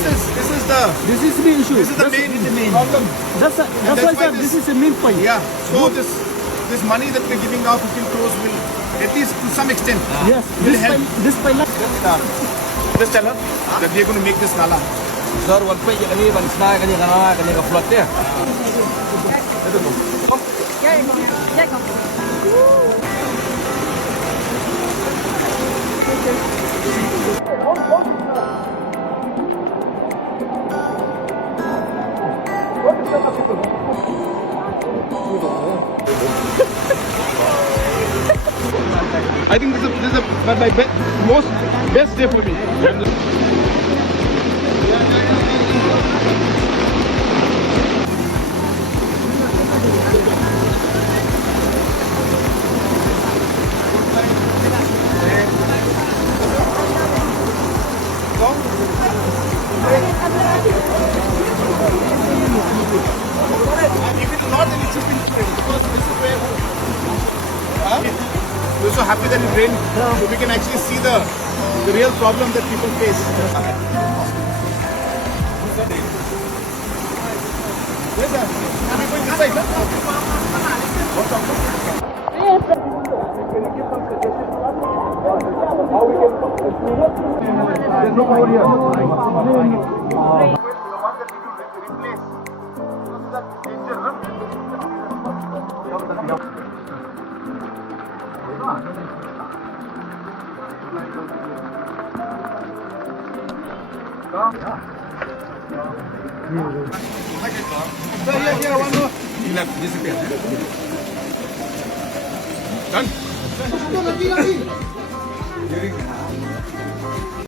This is the issue. This is the main problem. That's why, sir, this is the main point. Yeah. So this money that we're giving now, 15 crores, will at least to some extent Yes. will help. This pilot. Just tell her that we are going to make this nala. Sir, one pay kani bansna kani ka flood there. I think this is my best day for me. If it is not, then it should be included because this is where we're so happy that it rained, so we can actually see the real problem that people face. Yes, sir. Are we going this side, sir? Can you give some suggestions how we can improve it? There's no power here. The one that we should replace. So that danger, Here, one more. He left, disappeared. Done.